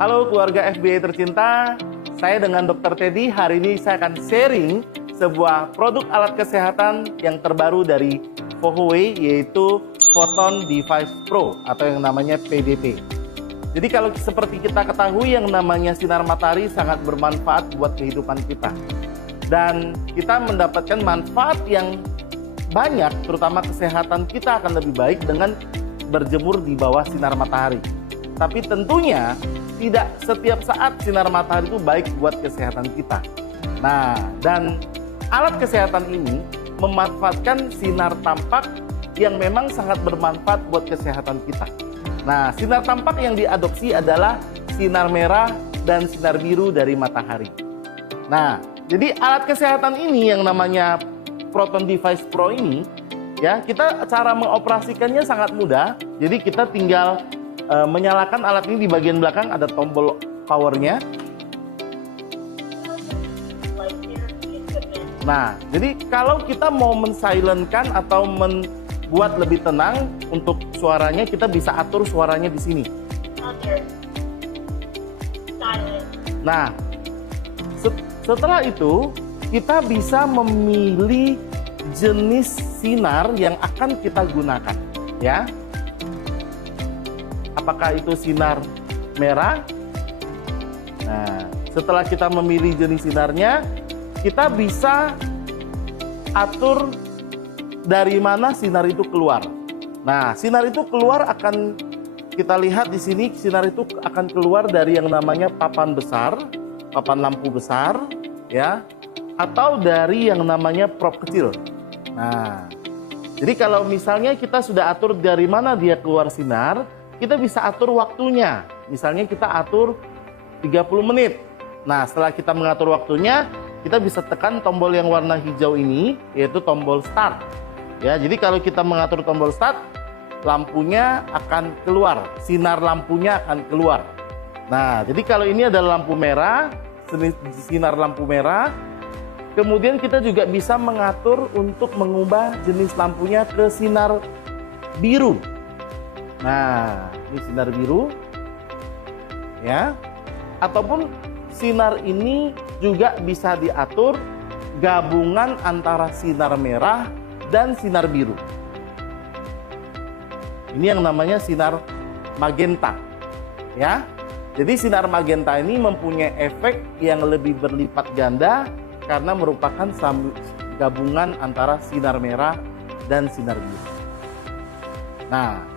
Halo keluarga FBI tercinta, saya dengan Dr. Teddy hari ini saya akan sharing sebuah produk alat kesehatan yang terbaru dari Fohoway, yaitu Photon Device Pro atau yang namanya PDP. Jadi kalau seperti kita ketahui yang namanya sinar matahari sangat bermanfaat buat kehidupan kita. Dan kita mendapatkan manfaat yang banyak, terutama kesehatan kita akan lebih baik dengan berjemur di bawah sinar matahari. Tapi tentunya tidak setiap saat sinar matahari itu baik buat kesehatan kita. Nah, dan alat kesehatan ini memanfaatkan sinar tampak yang memang sangat bermanfaat buat kesehatan kita. Nah, sinar tampak yang diadopsi adalah sinar merah dan sinar biru dari matahari. Nah, jadi alat kesehatan ini yang namanya Photon Device Pro ini, ya, kita cara mengoperasikannya sangat mudah. Jadi kita tinggal menyalakan alat ini. Di bagian belakang ada tombol powernya. Nah, jadi kalau kita mau mensilentkan atau membuat lebih tenang untuk suaranya, kita bisa atur suaranya di sini. Nah, setelah itu kita bisa memilih jenis sinar yang akan kita gunakan, ya. Apakah itu sinar merah? Nah, setelah kita memilih jenis sinarnya, kita bisa atur dari mana sinar itu keluar. Nah, sinar itu keluar akan kita lihat di sini, sinar itu akan keluar dari yang namanya papan besar, papan lampu besar, ya, atau dari yang namanya prop kecil. Nah, jadi kalau misalnya kita sudah atur dari mana dia keluar sinar, kita bisa atur waktunya. Misalnya kita atur 30 menit. Nah, setelah kita mengatur waktunya, kita bisa tekan tombol yang warna hijau ini, yaitu tombol start. Ya, jadi kalau kita mengatur tombol start, lampunya akan keluar, sinar lampunya akan keluar. Nah, jadi kalau ini adalah lampu merah, sinar lampu merah. Kemudian kita juga bisa mengatur untuk mengubah jenis lampunya ke sinar biru. Nah, ini sinar biru, ya. Ataupun sinar ini juga bisa diatur gabungan antara sinar merah dan sinar biru. Ini yang namanya sinar magenta, ya. Jadi sinar magenta ini mempunyai efek yang lebih berlipat ganda karena merupakan gabungan antara sinar merah dan sinar biru. Nah,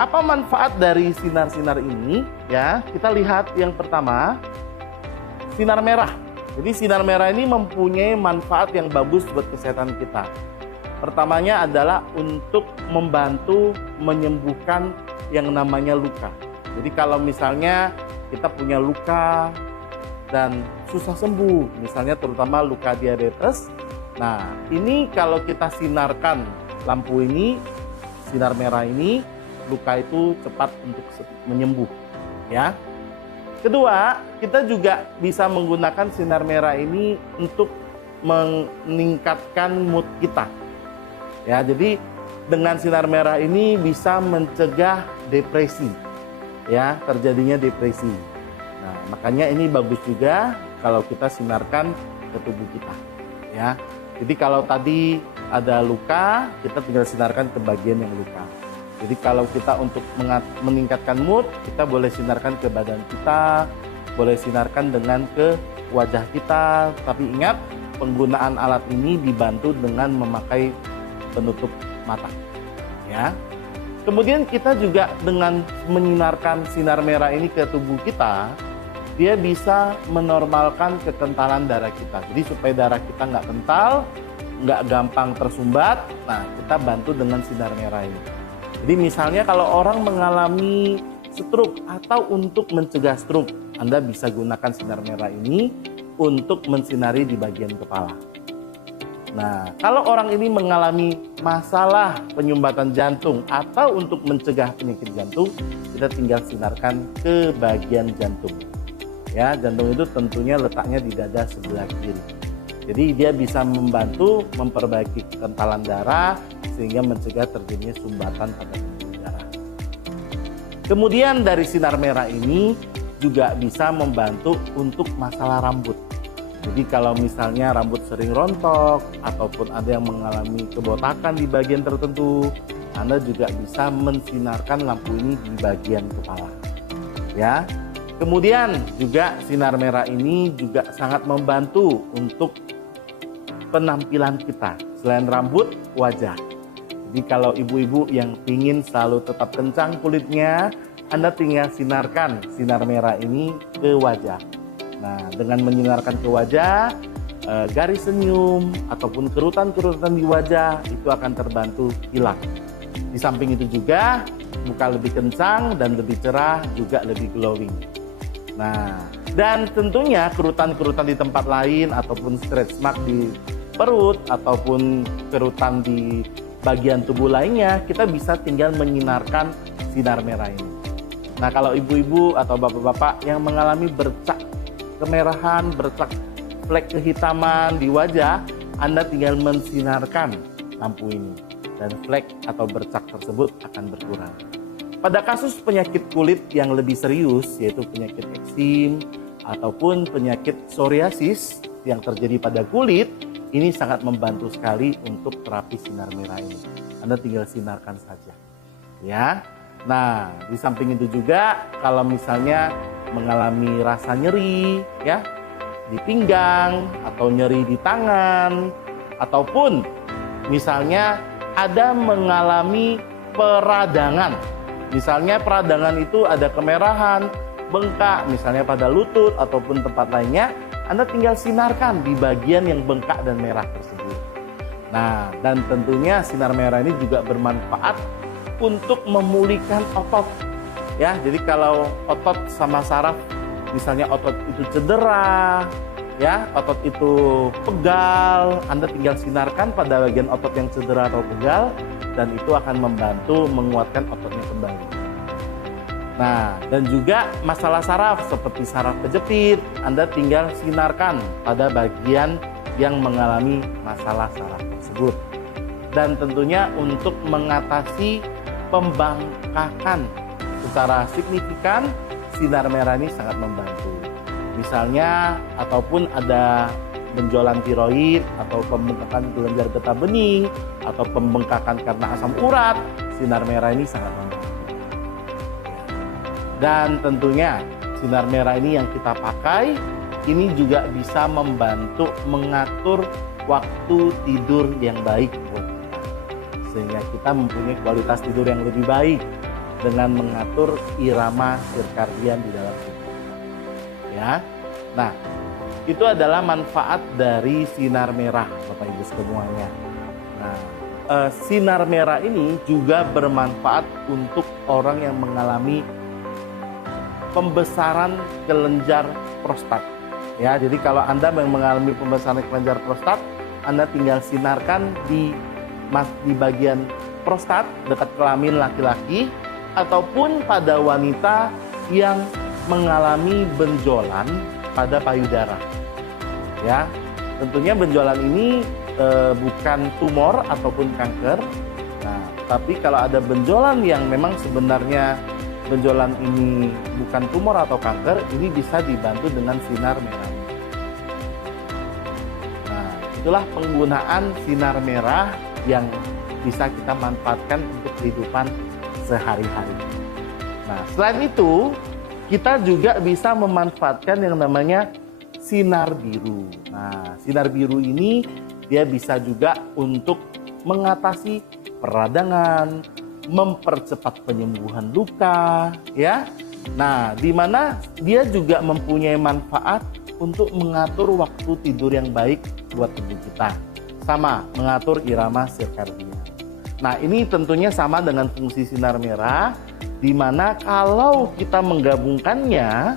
apa manfaat dari sinar-sinar ini? Ya, kita lihat yang pertama, sinar merah. Jadi sinar merah ini mempunyai manfaat yang bagus buat kesehatan kita. Pertamanya adalah untuk membantu menyembuhkan yang namanya luka. Jadi kalau misalnya kita punya luka dan susah sembuh, misalnya terutama luka diabetes. Nah, ini kalau kita sinarkan lampu ini, sinar merah ini, luka itu cepat untuk menyembuh, ya. Kedua, kita juga bisa menggunakan sinar merah ini untuk meningkatkan mood kita. Ya, jadi dengan sinar merah ini bisa mencegah depresi, ya, terjadinya depresi. Nah, makanya ini bagus juga kalau kita sinarkan ke tubuh kita, ya. Jadi kalau tadi ada luka, kita tinggal sinarkan ke bagian yang luka. Jadi kalau kita untuk meningkatkan mood, kita boleh sinarkan ke badan kita, boleh sinarkan dengan ke wajah kita. Tapi ingat, penggunaan alat ini dibantu dengan memakai penutup mata, ya. Kemudian kita juga dengan menyinarkan sinar merah ini ke tubuh kita, dia bisa menormalkan kekentalan darah kita. Jadi supaya darah kita nggak kental, nggak gampang tersumbat, nah kita bantu dengan sinar merah ini. Jadi misalnya kalau orang mengalami stroke atau untuk mencegah stroke, Anda bisa gunakan sinar merah ini untuk mensinari di bagian kepala. Nah, kalau orang ini mengalami masalah penyumbatan jantung atau untuk mencegah penyakit jantung, kita tinggal sinarkan ke bagian jantung. Ya, jantung itu tentunya letaknya di dada sebelah kiri. Jadi dia bisa membantu memperbaiki kekentalan darah sehingga mencegah terjadinya sumbatan pada pembuluh darah. Kemudian dari sinar merah ini juga bisa membantu untuk masalah rambut. Jadi kalau misalnya rambut sering rontok ataupun ada yang mengalami kebotakan di bagian tertentu, Anda juga bisa mensinarkan lampu ini di bagian kepala. Ya. Kemudian juga sinar merah ini juga sangat membantu untuk penampilan kita. Selain rambut, wajah. Jadi kalau ibu-ibu yang ingin selalu tetap kencang kulitnya, Anda tinggal sinarkan sinar merah ini ke wajah. Nah, dengan menyinarkan ke wajah, garis senyum ataupun kerutan-kerutan di wajah itu akan terbantu hilang. Di samping itu juga, muka lebih kencang dan lebih cerah, juga lebih glowing. Nah, dan tentunya kerutan-kerutan di tempat lain ataupun stretch mark di perut ataupun kerutan di bagian tubuh lainnya, kita bisa tinggal menyinarkan sinar merah ini. Nah, kalau ibu-ibu atau bapak-bapak yang mengalami bercak kemerahan, bercak flek kehitaman di wajah, Anda tinggal mensinarkan lampu ini dan flek atau bercak tersebut akan berkurang. Pada kasus penyakit kulit yang lebih serius, yaitu penyakit eksim ataupun penyakit psoriasis yang terjadi pada kulit, ini sangat membantu sekali untuk terapi sinar merah ini. Anda tinggal sinarkan saja. Ya. Nah, di samping itu juga kalau misalnya mengalami rasa nyeri ya di pinggang atau nyeri di tangan ataupun misalnya ada mengalami peradangan. Misalnya peradangan itu ada kemerahan, bengkak misalnya pada lutut ataupun tempat lainnya, Anda tinggal sinarkan di bagian yang bengkak dan merah tersebut. Nah, dan tentunya sinar merah ini juga bermanfaat untuk memulihkan otot. Ya, jadi kalau otot sama saraf, misalnya otot itu cedera, ya, otot itu pegal, Anda tinggal sinarkan pada bagian otot yang cedera atau pegal, dan itu akan membantu menguatkan ototnya kembali. Nah, dan juga masalah saraf seperti saraf kejepit, Anda tinggal sinarkan pada bagian yang mengalami masalah saraf tersebut. Dan tentunya untuk mengatasi pembengkakan secara signifikan, sinar merah ini sangat membantu. Misalnya, ataupun ada benjolan tiroid atau pembengkakan kelenjar getah bening atau pembengkakan karena asam urat, sinar merah ini sangat membantu. Dan tentunya sinar merah ini yang kita pakai ini juga bisa membantu mengatur waktu tidur yang baik buat kita, sehingga kita mempunyai kualitas tidur yang lebih baik dengan mengatur irama sirkadian di dalam tubuh. Ya, nah itu adalah manfaat dari sinar merah, Bapak Ibu semuanya. Nah, sinar merah ini juga bermanfaat untuk orang yang mengalami pembesaran kelenjar prostat. Ya, jadi kalau Anda mengalami pembesaran kelenjar prostat, Anda tinggal sinarkan di bagian prostat dekat kelamin laki-laki ataupun pada wanita yang mengalami benjolan pada payudara. Ya, tentunya benjolan ini bukan tumor ataupun kanker. Nah, tapi kalau ada benjolan yang memang sebenarnya benjolan ini bukan tumor atau kanker, ini bisa dibantu dengan sinar merah. Nah, itulah penggunaan sinar merah yang bisa kita manfaatkan untuk kehidupan sehari-hari. Nah, selain itu, kita juga bisa memanfaatkan yang namanya sinar biru. Nah, sinar biru ini dia bisa juga untuk mengatasi peradangan, mempercepat penyembuhan luka, ya. Nah, di mana dia juga mempunyai manfaat untuk mengatur waktu tidur yang baik buat tubuh kita. Sama, mengatur irama sirkadian. Nah, ini tentunya sama dengan fungsi sinar merah, di mana kalau kita menggabungkannya,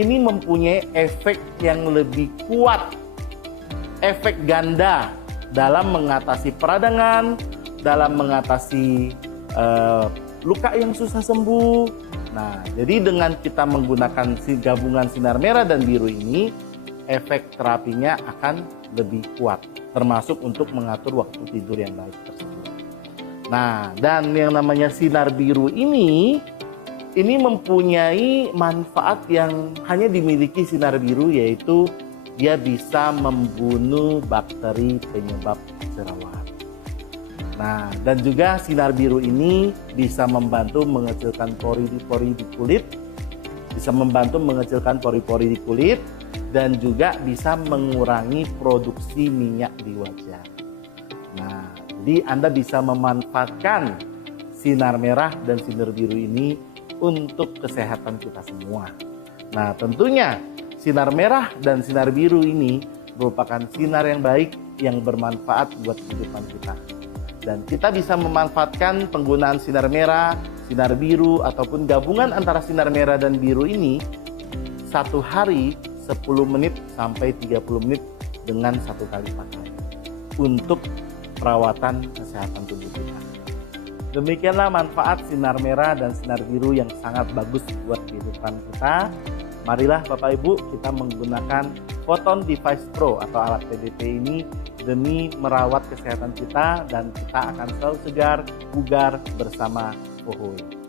ini mempunyai efek yang lebih kuat, efek ganda dalam mengatasi peradangan, dalam mengatasi luka yang susah sembuh. Nah, jadi dengan kita menggunakan gabungan sinar merah dan biru ini, efek terapinya akan lebih kuat, termasuk untuk mengatur waktu tidur yang baik tersebut. Nah, dan yang namanya sinar biru ini ini mempunyai manfaat yang hanya dimiliki sinar biru, yaitu dia bisa membunuh bakteri penyebab jerawat. Nah, dan juga sinar biru ini bisa membantu mengecilkan pori-pori di kulit, bisa membantu mengecilkan pori-pori di kulit, dan juga bisa mengurangi produksi minyak di wajah. Nah, jadi Anda bisa memanfaatkan sinar merah dan sinar biru ini untuk kesehatan kita semua. Nah, tentunya sinar merah dan sinar biru ini merupakan sinar yang baik yang bermanfaat buat kehidupan kita. Dan kita bisa memanfaatkan penggunaan sinar merah, sinar biru, ataupun gabungan antara sinar merah dan biru ini satu hari 10 menit sampai 30 menit dengan satu kali pakai untuk perawatan kesehatan tubuh kita. Demikianlah manfaat sinar merah dan sinar biru yang sangat bagus buat kehidupan kita. Marilah Bapak Ibu kita menggunakan Photon Device Pro atau alat PDP ini demi merawat kesehatan kita, dan kita akan selalu segar, bugar bersama Pohoy.